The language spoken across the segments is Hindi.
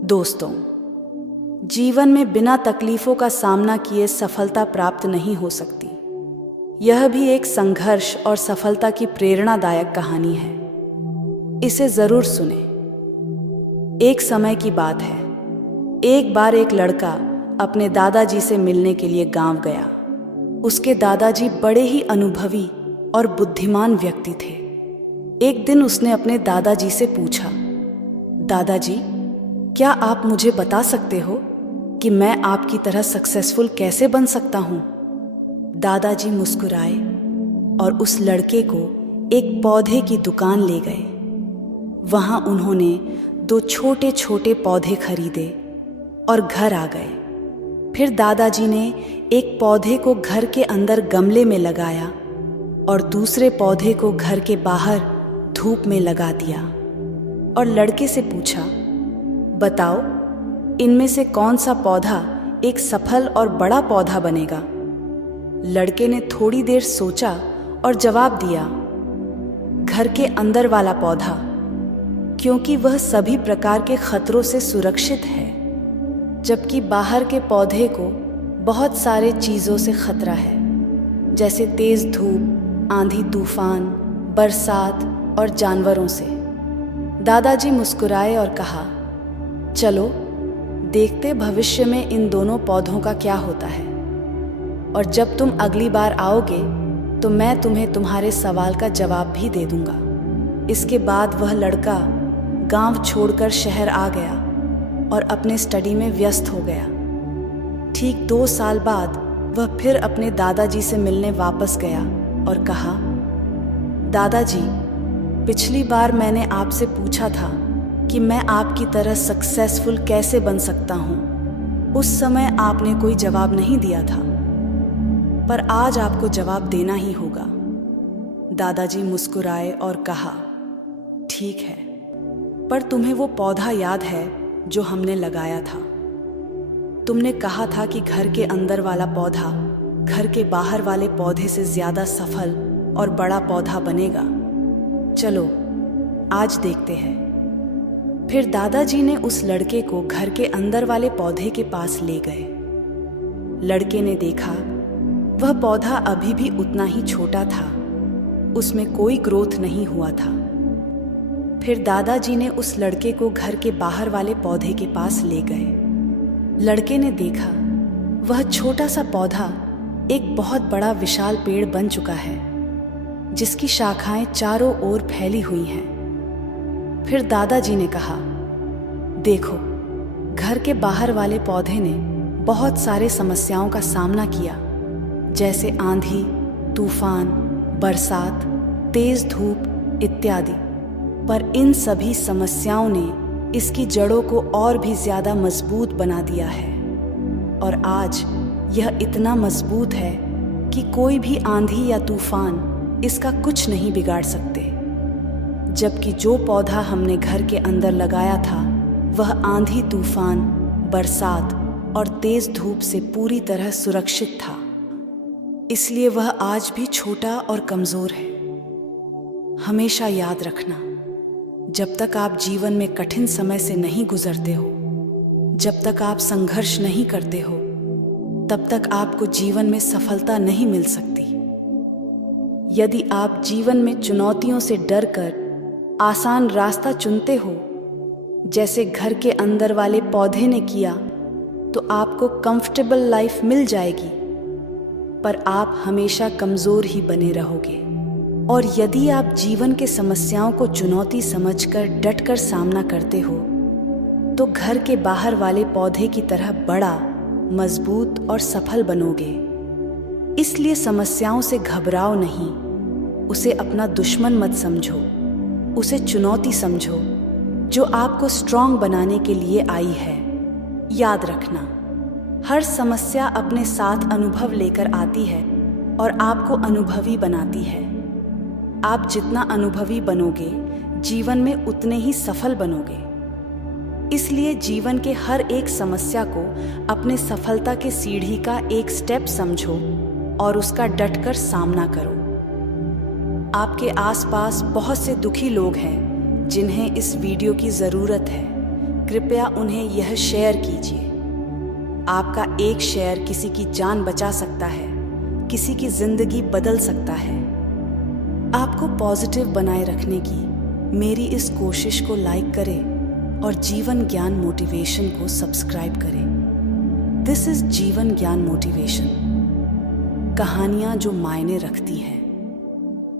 दोस्तों, जीवन में बिना तकलीफों का सामना किए सफलता प्राप्त नहीं हो सकती। यह भी एक संघर्ष और सफलता की प्रेरणादायक कहानी है। इसे जरूर सुने। एक समय की बात है। एक बार एक लड़का अपने दादाजी से मिलने के लिए गांव गया। उसके दादाजी बड़े ही अनुभवी और बुद्धिमान व्यक्ति थे। एक दिन उसने अपने दादाजी से पूछा, दादाजी, क्या आप मुझे बता सकते हो कि मैं आपकी तरह सक्सेसफुल कैसे बन सकता हूँ? दादाजी मुस्कुराए और उस लड़के को एक पौधे की दुकान ले गए। वहाँ उन्होंने 2 छोटे छोटे पौधे खरीदे और घर आ गए। फिर दादाजी ने एक पौधे को घर के अंदर गमले में लगाया और दूसरे पौधे को घर के बाहर धूप में लगा दिया और लड़के से पूछा, बताओ, इनमें से कौन सा पौधा एक सफल और बड़ा पौधा बनेगा? लड़के ने थोड़ी देर सोचा और जवाब दिया, घर के अंदर वाला पौधा, क्योंकि वह सभी प्रकार के खतरों से सुरक्षित है, जबकि बाहर के पौधे को बहुत सारे चीज़ों से खतरा है, जैसे तेज धूप, आंधी तूफान, बरसात और जानवरों से। दादाजी मुस्कुराए और कहा, चलो देखते भविष्य में इन दोनों पौधों का क्या होता है, और जब तुम अगली बार आओगे तो मैं तुम्हें तुम्हारे सवाल का जवाब भी दे दूंगा। इसके बाद वह लड़का गांव छोड़कर शहर आ गया और अपने स्टडी में व्यस्त हो गया। ठीक 2 साल बाद वह फिर अपने दादाजी से मिलने वापस गया और कहा, दादाजी, पिछली बार मैंने आपसे पूछा था कि मैं आपकी तरह सक्सेसफुल कैसे बन सकता हूँ। उस समय आपने कोई जवाब नहीं दिया था, पर आज आपको जवाब देना ही होगा। दादाजी मुस्कुराए और कहा, ठीक है, पर तुम्हें वो पौधा याद है जो हमने लगाया था? तुमने कहा था कि घर के अंदर वाला पौधा घर के बाहर वाले पौधे से ज्यादा सफल और बड़ा पौधा बनेगा। चलो आज देखते हैं। फिर दादाजी ने उस लड़के को घर के अंदर वाले पौधे के पास ले गए। लड़के ने देखा वह पौधा अभी भी उतना ही छोटा था, उसमें कोई ग्रोथ नहीं हुआ था। फिर दादाजी ने उस लड़के को घर के बाहर वाले पौधे के पास ले गए। लड़के ने देखा वह छोटा सा पौधा एक बहुत बड़ा विशाल पेड़ बन चुका है, जिसकी शाखाएं चारों ओर फैली हुई हैं। फिर दादाजी ने कहा, देखो, घर के बाहर वाले पौधे ने बहुत सारे समस्याओं का सामना किया, जैसे आंधी, तूफान, बरसात, तेज धूप इत्यादि, पर इन सभी समस्याओं ने इसकी जड़ों को और भी ज्यादा मजबूत बना दिया है, और आज यह इतना मजबूत है कि कोई भी आंधी या तूफान इसका कुछ नहीं बिगाड़ सकते। जबकि जो पौधा हमने घर के अंदर लगाया था वह आंधी तूफान, बरसात और तेज धूप से पूरी तरह सुरक्षित था, इसलिए वह आज भी छोटा और कमजोर है। हमेशा याद रखना, जब तक आप जीवन में कठिन समय से नहीं गुजरते हो, जब तक आप संघर्ष नहीं करते हो, तब तक आपको जीवन में सफलता नहीं मिल सकती। यदि आप जीवन में चुनौतियों से डरकर आसान रास्ता चुनते हो, जैसे घर के अंदर वाले पौधे ने किया, तो आपको कंफर्टेबल लाइफ मिल जाएगी, पर आप हमेशा कमजोर ही बने रहोगे। और यदि आप जीवन के समस्याओं को चुनौती समझकर डटकर सामना करते हो, तो घर के बाहर वाले पौधे की तरह बड़ा, मजबूत और सफल बनोगे। इसलिए समस्याओं से घबराओ नहीं, उसे अपना दुश्मन मत समझो, उसे चुनौती समझो जो आपको स्ट्रांग बनाने के लिए आई है। याद रखना, हर समस्या अपने साथ अनुभव लेकर आती है और आपको अनुभवी बनाती है। आप जितना अनुभवी बनोगे, जीवन में उतने ही सफल बनोगे। इसलिए जीवन के हर एक समस्या को अपने सफलता के सीढ़ी का एक स्टेप समझो और उसका डटकर सामना करो। आपके आसपास बहुत से दुखी लोग हैं जिन्हें इस वीडियो की ज़रूरत है। कृपया उन्हें यह शेयर कीजिए। आपका एक शेयर किसी की जान बचा सकता है, किसी की जिंदगी बदल सकता है। आपको पॉजिटिव बनाए रखने की मेरी इस कोशिश को लाइक करें और जीवन ज्ञान मोटिवेशन को सब्सक्राइब करें। दिस इज जीवन ज्ञान मोटिवेशन, कहानियां जो मायने रखती हैं।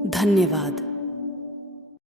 धन्यवाद।